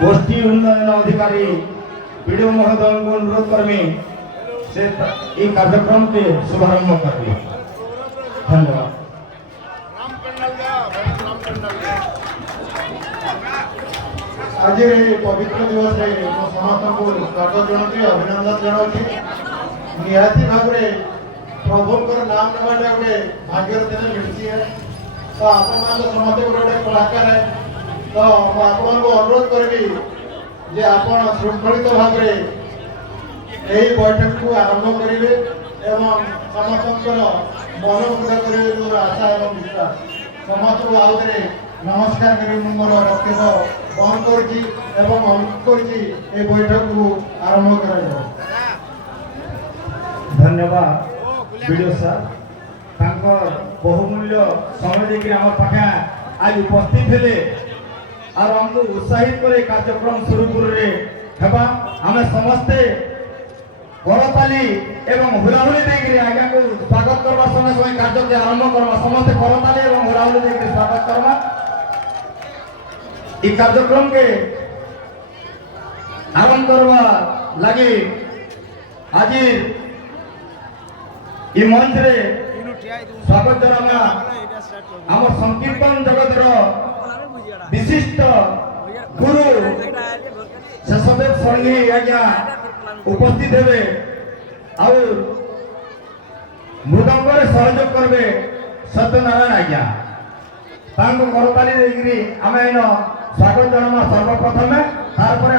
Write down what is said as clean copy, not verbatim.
गोष्ठी उन्नयन अधिकारी बीडीओ महोदय को अनुरोध करमी से ये कार्यक्रम के शुभारंभ करबी। धन्यवाद। आज पवित्र दिवस समस्त को स्वागत जनाऊँ अभिनंदन जनाऊँ निहाती भाव में प्रभु नाम नवा गोटे भाग्यर दिन मिलती है तो आप समस्त गोटे कलाकार है तो आपको अनुरोध करी जे आप श्रृंखलित भाव में यही बैठक को आरंभ करेंगे एवं समस्त मनोमुग्ध करेंगे मोर आशा एवं विश्वास समस्त को आउे नमस्कार करी मोर वक्तव्य बंद कर बैठक को आरंभ कर। धन्यवाद वीडियो सर बहुमूल्य समय देखिए आम पाखे आज उपस्थित हेले और हमको उत्साहित करे कार्यक्रम सुरुपुर हेबा आमे समस्ते करताली एवं हुलाहुली देकरी आज्ञा को स्वागत करवा समय समय कार्य के आरंभ करवा समस्ते करताली एवं हुलाहुली देकरी स्वागत करवा ई कार्यक्रम के आरंभ करवा लगी आज ई मंच रे स्वागत जनामा आम संकीर्तन जगतर विशिष्ट गुरु शेषदेव षडंगी आज्ञा उपस्थित हेबे और मृदंग सहयोग करबे सत्यनारायण आज्ञा तांको करताली देकरी आमे स्वागत जनामा सर्वप्रथमे तारपरे